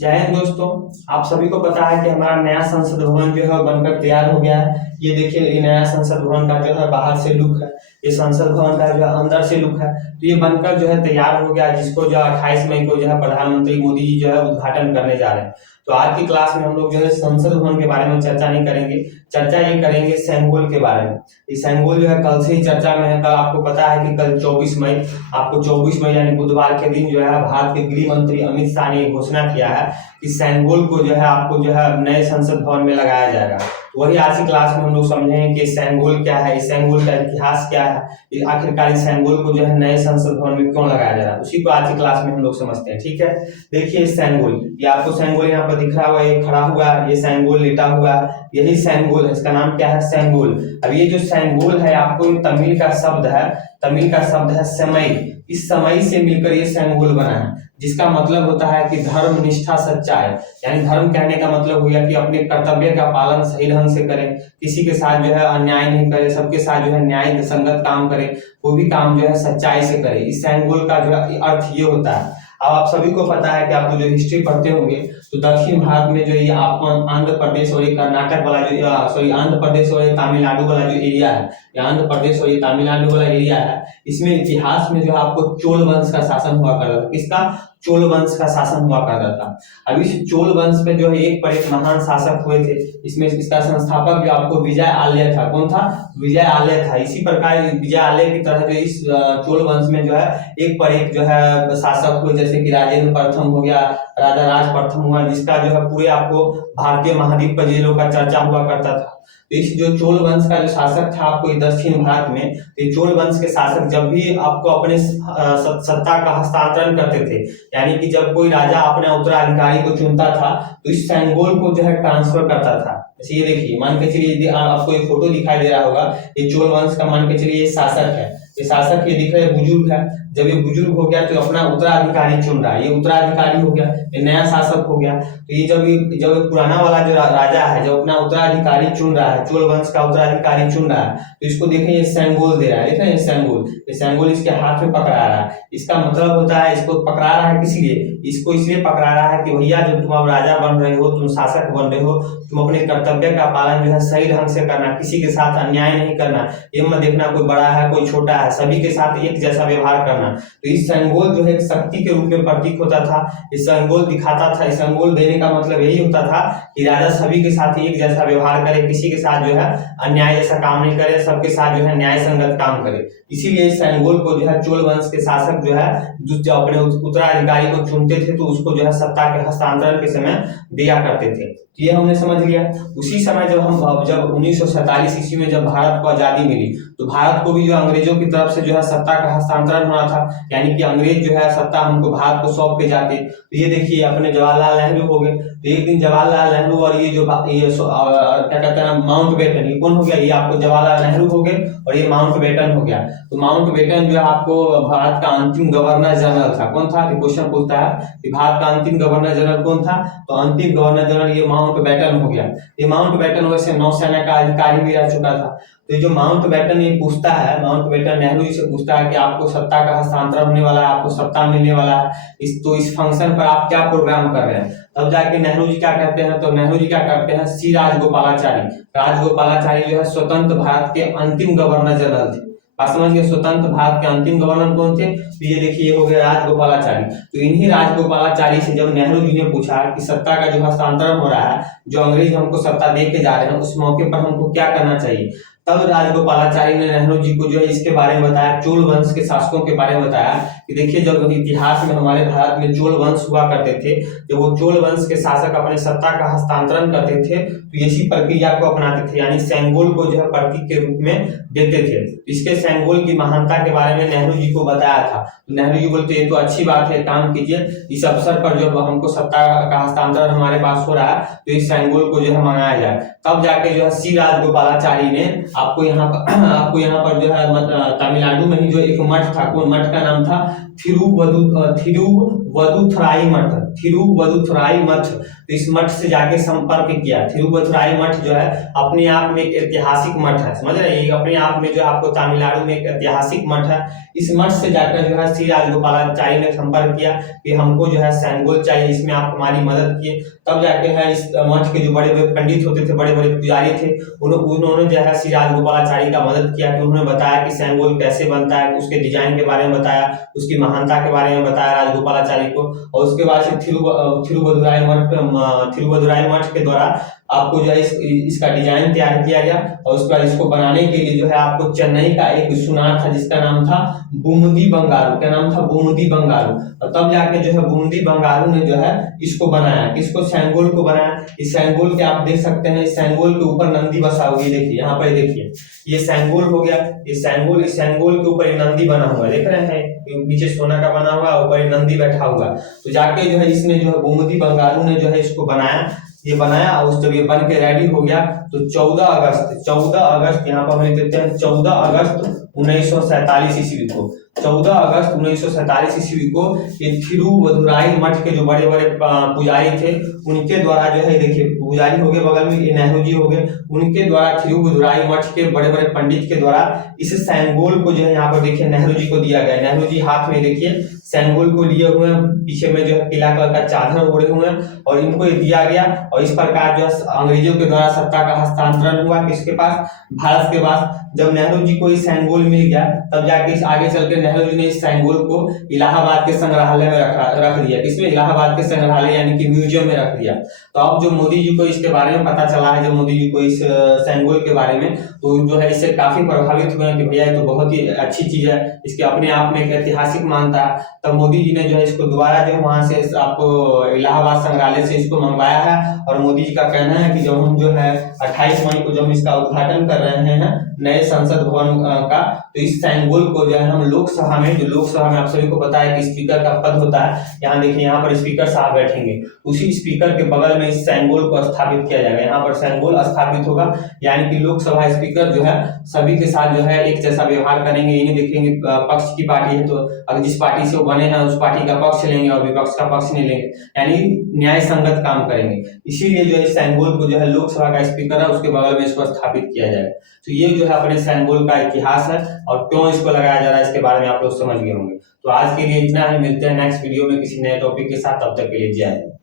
जय हिंद दोस्तों। आप सभी को पता है कि हमारा नया संसद भवन जो है बनकर तैयार हो गया है। ये देखिए, ये नया संसद भवन का जो है बाहर से लुक है। ये संसद भवन का जो है अंदर से लुक है। तो ये बनकर जो है तैयार हो गया, जिसको जो 28 मई को जो है प्रधानमंत्री मोदी जी जो है उद्घाटन करने जा रहे हैं। तो आज की क्लास में हम लोग जो है संसद भवन के बारे में चर्चा नहीं करेंगे, चर्चा ये करेंगे सेंगोल के बारे में। ये सेंगोल जो है कल से ही चर्चा में है। कल आपको पता है कि कल 24 मई, आपको 24 मई यानी बुधवार के दिन जो है भारत के गृह मंत्री अमित शाह ने घोषणा किया है कि सेंगोल को जो है आपको जो है नए संसद भवन में लगाया जाएगा। वही आज की क्लास में हम लोग समझेंगे कि सेंगोल क्या है, सेंगोल का इतिहास क्या है, आखिरकार सेंगोल को जो है नए संसद भवन में क्यों लगाया जा रहा है, उसी को आज की क्लास में हम लोग समझते हैं। ठीक है, देखिए सेंगोल, ये आपको सेंगोल यहाँ पर दिख रहा हुआ है, ये खड़ा हुआ है, ये सेंगोल लेटा हुआ है, यही सेंगोल है। इसका नाम क्या है? सेंगोल। अब ये जो सेंगोल है आपको तमिल का शब्द है, तमिल का शब्द है समय। इस समय से मिलकर ये सेंगोल बना है, जिसका मतलब होता है कि धर्म, निष्ठा, सच्चाई। यानी धर्म कहने का मतलब हो गया कि अपने कर्तव्य का पालन सही ढंग से करें, किसी के साथ जो है अन्याय नहीं करे, सबके साथ जो है न्याय के संगत काम करे, वो भी काम जो है सच्चाई से करे। इस सेंगोल का जो है अर्थ ये होता है। अब आप सभी को पता है कि आप जो हिस्ट्री पढ़ते होंगे तो दक्षिण भारत में जो ये आप आंध्र प्रदेश और ये कर्नाटक वाला जो सॉरी आंध्र प्रदेश और ये तमिलनाडु वाला जो एरिया है, ये आंध्र प्रदेश और ये तमिलनाडु वाला एरिया है, इसमें इतिहास में जो है आपको चोल वंश का शासन हुआ करता था। किसका? चोल वंश का शासन हुआ करता था। अब इस चोल वंश में जो है एक पर एक महान शासक हुए थे। इसमें इसका संस्थापक जो आपको विजय आल्य था। कौन था? विजय आल्य था। इसी प्रकार विजय आल्य की तरह जो इस चोल वंश में जो है एक पर एक जो है शासक हुए, जैसे कि राजेंद्र प्रथम हो गया, राजा राज प्रथम हुआ, जिसका जो है पूरे आपको भारतीय महाद्वीप पर जिलों का चर्चा हुआ करता था। तो इस जो चोल वंश का जो शासक था आपको दक्षिण भारत में, तो चोल वंश के शासक जब भी आपको अपने सत्ता का हस्तांतरण करते थे, यानी कि जब कोई राजा अपने उत्तराधिकारी को चुनता था तो इस सेंगोल को जो है ट्रांसफर करता था। जैसे ये देखिए, मान के चलिए आपको एक फोटो दिखाई दे रहा होगा, ये चोल वंश का मान के चलिए शासक है। ये शासक ये दिख रहे बुजुर्ग है। जब ये बुजुर्ग हो गया तो अपना उत्तराधिकारी चुन रहा है, ये उत्तराधिकारी हो गया, ये नया शासक हो गया। तो ये जब पुराना वाला जो राजा है जब अपना उत्तराधिकारी चुन रहा है, चोल वंश का उत्तराधिकारी चुन रहा है, तो इसको देखें ये सेंगोल दे रहा है। देख रहे हैं ये सेंगोल इसके हाथ में पकड़ा रहा है। इसका मतलब होता है इसको पकड़ा रहा है किस लिए? इसको इसलिए पकड़ा रहा है कि भैया जब तुम अब राजा बन रहे हो, तुम शासक बन रहे हो, तुम अपने कर्तव्य का पालन जो है सही ढंग से करना, किसी के साथ अन्याय नहीं करना, ये मत देखना कोई बड़ा है कोई छोटा है, सभी के साथ एक जैसा व्यवहार करना। तो इस सेंगोल जो है एक शक्ति के रूप में प्रतीक होता था। इस सेंगोल दिखाता था, इस सेंगोल देने का मतलब यही होता था कि राजा सभी के साथ एक जैसा व्यवहार करे, किसी के साथ जो है अन्याय जैसा काम नहीं करे, सबके साथ जो है न्याय संगत काम करे। इसीलिए इस सेंगोल को जो है चोल वंश के शासक जो है जो अपने उत्तराधिकारी को चुनते थे तो उसको जो है सत्ता के हस्तांतरण के समय दिया करते थे। तो ये हमने समझ लिया। उसी समय जब 1947 ईस्वी में जब भारत को आजादी मिली तो भारत को भी जो अंग्रेजों की तरफ से जो है सत्ता का हस्तांतरण होना था, यानी कि अंग्रेज जो है सत्ता हमको भारत को सौंप के जाते। तो ये देखिए अपने जवाहरलाल नेहरू हो गए। तो एक दिन जवाहरलाल नेहरू और ये जो क्या कहते हैं माउंटबेटन, ये कौन हो गया? ये आपको जवाहरलाल नेहरू हो गए और ये माउंटबेटन हो गया। तो माउंटबेटन जो है आपको भारत का अंतिम गवर्नर जनरल था। कौन था? क्वेश्चन पूछता है कि भारत का अंतिम गवर्नर जनरल कौन था? तो अंतिम गवर्नर जनरल ये माउंटबेटन हो गया। ये माउंटबेटन वैसे नौसेना का अधिकारी भी रह चुका था। तो जो माउंटबेटन ये पूछता है, माउंटबेटन नेहरू जी से पूछता है कि आपको सत्ता का हस्तांतरण होने वाला है, आपको सत्ता मिलने वाला है, इस फंक्शन पर आप क्या प्रोग्राम कर रहे हैं? तब जाके नेहरू जी क्या कहते हैं? तो नेहरू जी क्या करते हैं, सी राजगोपालाचारी। राजगोपालाचारी जो है स्वतंत्र भारत के अंतिम गवर्नर जनरल थे। बात समझ गए? स्वतंत्र भारत के अंतिम गवर्नर कौन थे? तो ये देखिए हो गया राजगोपालाचारी। तो इन्हीं राजगोपालाचारी से जब नेहरू जी ने पूछा कि सत्ता का जो हस्तांतरण हो रहा है, जो अंग्रेज हमको सत्ता दे के जा रहे हैं, उस मौके पर हमको क्या करना चाहिए, तब राजगोपालाचारी ने नेहरू जी को जो है इसके बारे में बताया, चोल वंश के शासकों के बारे में बताया कि देखिए जब इतिहास में हमारे भारत में चोल वंश हुआ करते थे, जब वो चोल वंश के शासक अपने सत्ता का हस्तांतरण करते थे तो इसी प्रक्रिया को अपनाते थे, यानी सेंगोल को जो है प्रतीक के रूप में देते थे। इसके सेंगोल की महानता के बारे में नेहरू जी को बताया था। तो नेहरू जी बोलते ये तो अच्छी बात है, काम कीजिए, इस अवसर पर जब हमको सत्ता का हस्तांतरण हमारे पास हो रहा है तो इस सेंगोल को जो है मनाया जाए। तब जाके जो है सी राजगोपालाचारी ने आपको यहाँ पर जो है तमिलनाडु में ही जो एक मठ था, कौन मठ का नाम था? थिरुवदुथुराई मठ, थिरुवदुथुराई मठ। तो इस मठ से जाके संपर्क किया। थिरुवदुथुराई मठ जो है अपने आप में एक ऐतिहासिक मठ है, समझ रहे हैं, ये अपने आप में जो है आपको तमिलनाडु में एक ऐतिहासिक मठ है। इस मठ से जाकर जो है श्री राजगोपालाचारी ने संपर्क किया कि हमको जो है सेंगोल चाहिए, इसमें आप हमारी मदद किए। तब जाके है इस मठ के जो बड़े बड़े पंडित होते थे, बड़े बड़े पुजारी थे, उन्होंने जो है श्री राजगोपालाचारी का मदद किया कि उन्होंने बताया कि सेंगोल कैसे बनता है, उसके डिजाइन के बारे में बताया, उसकी महानता के बारे में बताया राजगोपालाचारी को। और उसके बाद से थिरुवदुराई मठ के द्वारा आपको जो है इसका डिजाइन तैयार किया गया। और उसके बाद इसको बनाने के लिए जो है आपको चेन्नई का एक सुनार था जिसका नाम था बुमुदी बंगारू। क्या नाम था? बुमुदी बंगारू। और तब जाके जो है बुमुदी बंगारू ने जो है इसको बनाया, किसको? सेंगोल को बनाया। इस सेंगोल के आप देख सकते हैं, इस सेंगोल के ऊपर नंदी बसा हुआ है, देखिए यहाँ पर, देखिए ये सेंगोल हो गया। ये सेंगोल, इस सेंगोल के ऊपर एक नंदी बना हुआ है, देख रहे हैं, नीचे सोना का बना हुआ, ऊपर एक नंदी बैठा हुआ। तो जाके जो है इसने जो है बुमुदी बंगारू ने जो है इसको बनाया, ये बनाया। और जब ये बन के रेडी हो गया तो 14 अगस्त यहाँ पर हम लिख देते हैं 14 अगस्त 1947 ईस्वी को, 14 अगस्त 1947 ईस्वी को ये थिरुवदुराई मठ के जो बड़े बड़े पुजारी थे उनके द्वारा जो है, देखिए पुजारी हो गए बगल में, ये नेहरू जी हो गए, उनके द्वारा थिरुवदुराई मठ के बड़े बड़े पंडित के द्वारा इस सेंगोल को जो है यहाँ पर देखिए नेहरू जी को दिया गया। नेहरू जी हाथ में देखिए सेंगोल को लिए हुए हैं, पीछे में जो है पीला कलर का चादर ओढ़े हुए हैं, और इनको ये दिया गया। और इस प्रकार जो है अंग्रेजों के द्वारा सत्ता का हस्तांतरण हुआ किसके पास? भारत के पास। जब नेहरू जी को ये सेंगोल मिल गया तब जाके आगे चल के नेहरू जी ने इस सेंगोल को इलाहाबाद के संग्रहालय में रख दिया। किसमें? इलाहाबाद के संग्रहालय यानी कि म्यूजियम में रख दिया। तो अब जो मोदी जी को इसके बारे में पता चला है, जब मोदी जी को इस सेंगोल के बारे में, तो जो है इससे काफी प्रभावित हुए कि भैया ये तो बहुत ही अच्छी चीज है, इसके अपने आप में एक ऐतिहासिक मानता है। तब मोदी जी ने जो है इसको दोबारा जो है वहां से आपको इलाहाबाद संग्रहालय से इसको मंगवाया है। और मोदी जी का कहना है कि जब हम जो है 28 मई को जब इसका उद्घाटन कर रहे हैं नए संसद भवन का, तो इस सेंगोल को जो है हम लोकसभा में, जो लोकसभा में आप सभी को पता है कि स्पीकर का पद होता है, यहाँ देखिए यहाँ पर स्पीकर साहब बैठेंगे, उसी स्पीकर के बगल में इस सेंगोल को स्थापित किया जाएगा। यहाँ पर सेंगोल स्थापित होगा, यानी कि लोकसभा स्पीकर जो है सभी के साथ जो है एक जैसा व्यवहार करेंगे, ये नहीं देखेंगे पक्ष की पार्टी है तो अगर जिस पार्टी से वो बने हैं उस पार्टी का पक्ष लेंगे और विपक्ष का पक्ष नहीं लेंगे, यानी न्याय संगत काम करेंगे। इसीलिए जो है सेंगोल को जो है लोकसभा का स्पीकर है उसके बगल में इसको स्थापित किया जाएगा। तो ये जो है अपने सेंगोल का इतिहास है और क्यों इसको लगाया जा रहा है इसके बारे में आप लोग समझ गए होंगे। तो आज के लिए इतना ही, मिलते हैं नेक्स्ट वीडियो में किसी नए टॉपिक के साथ, तब तक के लिए जय हिंद।